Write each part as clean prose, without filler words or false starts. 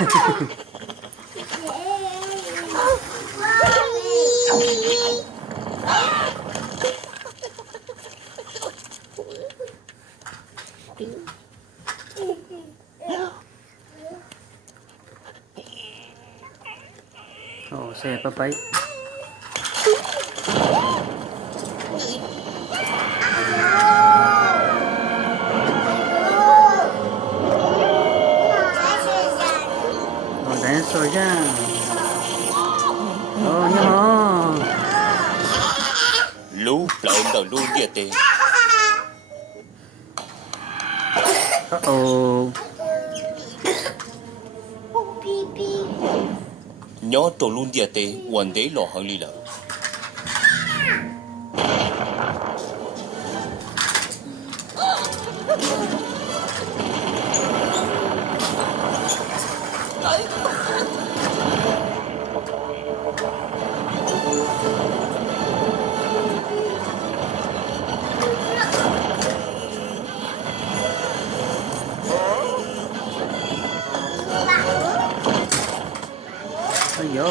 Ồ, xe papai. Ồ, đánh soi ra. Ồ, nhỏ. Lũ là ông đầu luôn địa tê. Ồ. Nhớ tổ luôn địa tê, hoàn đế lò hăng lì lợ. Ayo.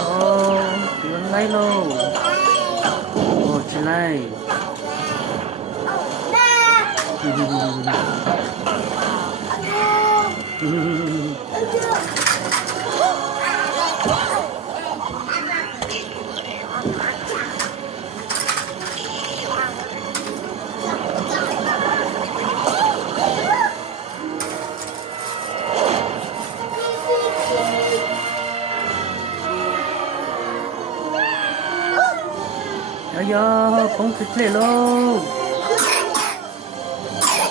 Oh, tiếng lấy lô. Ồ, chị này. Ayo, không thích lệ lô.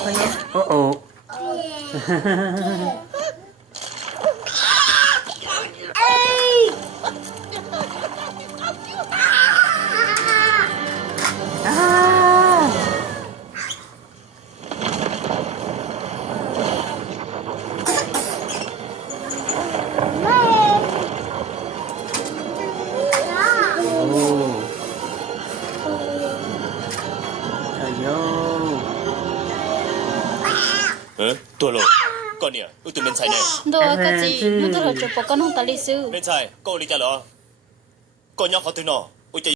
Ayo. Ồ. Tôi lô, con nè, tụi mình xài nè. Đồ cái gì, nó tôi là chụp bộ con không ta lý sư. Mình xài, cô đi cha lọ. Con nhóc họ từ nọ.